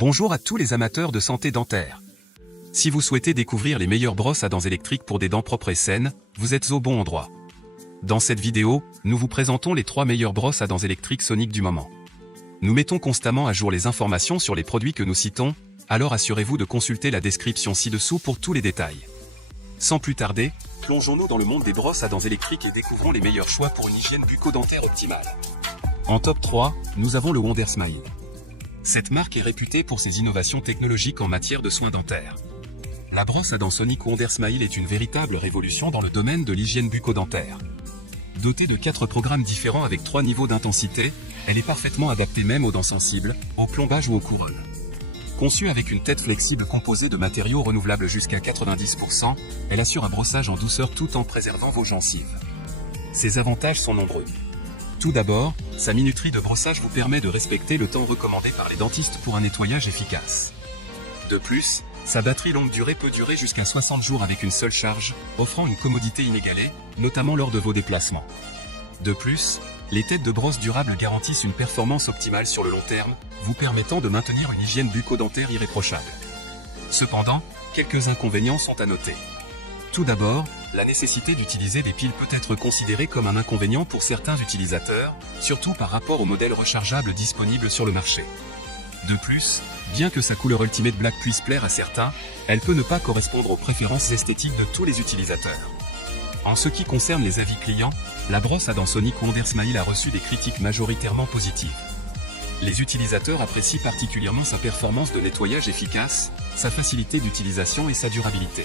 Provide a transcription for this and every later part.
Bonjour à tous les amateurs de santé dentaire. Si vous souhaitez découvrir les meilleures brosses à dents électriques pour des dents propres et saines, vous êtes au bon endroit. Dans cette vidéo, nous vous présentons les 3 meilleures brosses à dents électriques Sonic du moment. Nous mettons constamment à jour les informations sur les produits que nous citons, alors assurez-vous de consulter la description ci-dessous pour tous les détails. Sans plus tarder, plongeons-nous dans le monde des brosses à dents électriques et découvrons les meilleurs choix pour une hygiène bucco-dentaire optimale. En top 3, nous avons le Wondersmile. Cette marque est réputée pour ses innovations technologiques en matière de soins dentaires. La brosse à dents Sonic Wondersmile est une véritable révolution dans le domaine de l'hygiène bucco-dentaire. Dotée de 4 programmes différents avec 3 niveaux d'intensité, elle est parfaitement adaptée même aux dents sensibles, au plombage ou aux couronnes. Conçue avec une tête flexible composée de matériaux renouvelables jusqu'à 90%, elle assure un brossage en douceur tout en préservant vos gencives. Ses avantages sont nombreux. Tout d'abord, sa minuterie de brossage vous permet de respecter le temps recommandé par les dentistes pour un nettoyage efficace. De plus, sa batterie longue durée peut durer jusqu'à 60 jours avec une seule charge, offrant une commodité inégalée, notamment lors de vos déplacements. De plus, les têtes de brosse durables garantissent une performance optimale sur le long terme, vous permettant de maintenir une hygiène bucco-dentaire irréprochable. Cependant, quelques inconvénients sont à noter. Tout d'abord, la nécessité d'utiliser des piles peut être considérée comme un inconvénient pour certains utilisateurs, surtout par rapport aux modèles rechargeables disponibles sur le marché. De plus, bien que sa couleur Ultimate Black puisse plaire à certains, elle peut ne pas correspondre aux préférences esthétiques de tous les utilisateurs. En ce qui concerne les avis clients, la brosse à dents Sonic Wondersmile a reçu des critiques majoritairement positives. Les utilisateurs apprécient particulièrement sa performance de nettoyage efficace, sa facilité d'utilisation et sa durabilité.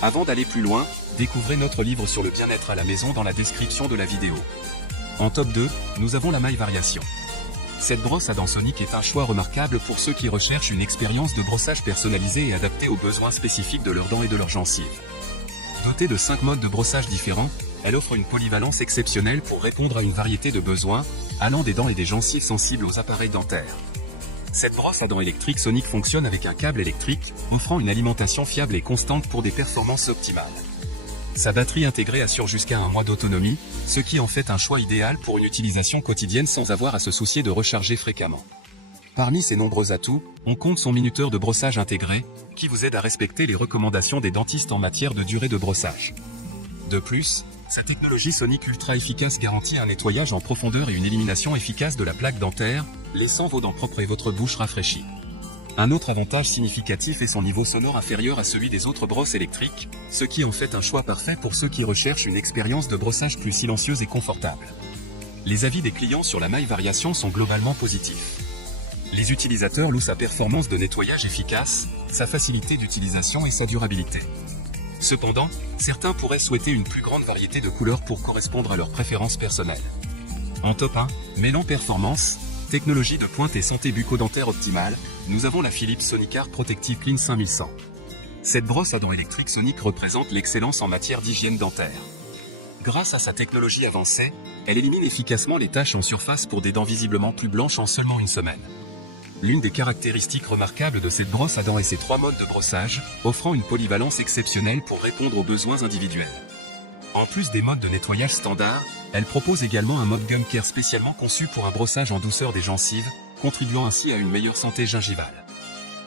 Avant d'aller plus loin, découvrez notre livre sur le bien-être à la maison dans la description de la vidéo. En top 2, nous avons la maille variation. Cette brosse à dents Sonic est un choix remarquable pour ceux qui recherchent une expérience de brossage personnalisée et adaptée aux besoins spécifiques de leurs dents et de leurs gencives. Dotée de 5 modes de brossage différents, elle offre une polyvalence exceptionnelle pour répondre à une variété de besoins, allant des dents et des gencives sensibles aux appareils dentaires. Cette brosse à dents électrique Sonic fonctionne avec un câble électrique, offrant une alimentation fiable et constante pour des performances optimales. Sa batterie intégrée assure jusqu'à 1 mois d'autonomie, ce qui en fait un choix idéal pour une utilisation quotidienne sans avoir à se soucier de recharger fréquemment. Parmi ses nombreux atouts, on compte son minuteur de brossage intégré, qui vous aide à respecter les recommandations des dentistes en matière de durée de brossage. De plus, sa technologie Sonic ultra efficace garantit un nettoyage en profondeur et une élimination efficace de la plaque dentaire, laissant vos dents propres et votre bouche rafraîchie. Un autre avantage significatif est son niveau sonore inférieur à celui des autres brosses électriques, ce qui en fait un choix parfait pour ceux qui recherchent une expérience de brossage plus silencieuse et confortable. Les avis des clients sur la maille variation sont globalement positifs. Les utilisateurs louent sa performance de nettoyage efficace, sa facilité d'utilisation et sa durabilité. Cependant, certains pourraient souhaiter une plus grande variété de couleurs pour correspondre à leurs préférences personnelles. En top 1, mêlant performance, technologie de pointe et santé bucco-dentaire optimale, nous avons la Philips Sonicare Protective Clean 5100. Cette brosse à dents électrique Sonic représente l'excellence en matière d'hygiène dentaire. Grâce à sa technologie avancée, elle élimine efficacement les taches en surface pour des dents visiblement plus blanches en seulement une semaine. L'une des caractéristiques remarquables de cette brosse à dents est ses 3 modes de brossage, offrant une polyvalence exceptionnelle pour répondre aux besoins individuels. En plus des modes de nettoyage standard, elle propose également un mode Gum Care spécialement conçu pour un brossage en douceur des gencives, contribuant ainsi à une meilleure santé gingivale.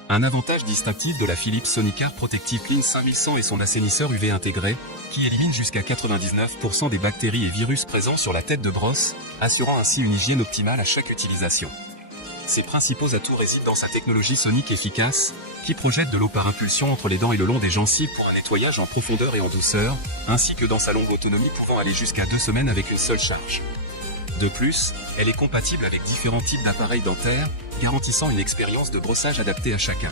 Un avantage distinctif de la Philips Sonicare Protective Clean 5100 est son assainisseur UV intégré, qui élimine jusqu'à 99% des bactéries et virus présents sur la tête de brosse, assurant ainsi une hygiène optimale à chaque utilisation. Ses principaux atouts résident dans sa technologie Sonic efficace, qui projette de l'eau par impulsion entre les dents et le long des gencives pour un nettoyage en profondeur et en douceur, ainsi que dans sa longue autonomie pouvant aller jusqu'à 2 semaines avec une seule charge. De plus, elle est compatible avec différents types d'appareils dentaires, garantissant une expérience de brossage adaptée à chacun.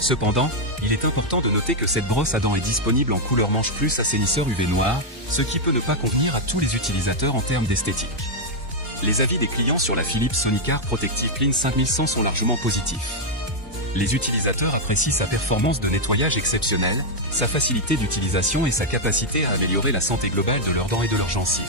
Cependant, il est important de noter que cette brosse à dents est disponible en couleur manche plus assainisseur UV noir, ce qui peut ne pas convenir à tous les utilisateurs en termes d'esthétique. Les avis des clients sur la Philips Sonicare Protective Clean 5100 sont largement positifs. Les utilisateurs apprécient sa performance de nettoyage exceptionnelle, sa facilité d'utilisation et sa capacité à améliorer la santé globale de leurs dents et de leurs gencives.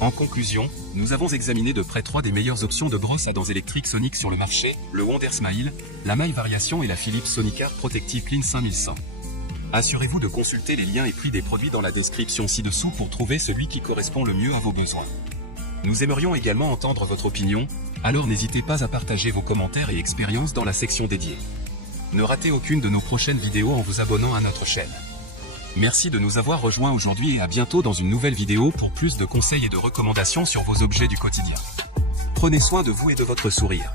En conclusion, nous avons examiné de près 3 des meilleures options de brosse à dents électriques Sonic sur le marché, le Wondersmile, la maille variation et la Philips Sonicare Protective Clean 5100. Assurez-vous de consulter les liens et prix des produits dans la description ci-dessous pour trouver celui qui correspond le mieux à vos besoins. Nous aimerions également entendre votre opinion. Alors n'hésitez pas à partager vos commentaires et expériences dans la section dédiée. Ne ratez aucune de nos prochaines vidéos en vous abonnant à notre chaîne. Merci de nous avoir rejoints aujourd'hui et à bientôt dans une nouvelle vidéo pour plus de conseils et de recommandations sur vos objets du quotidien. Prenez soin de vous et de votre sourire.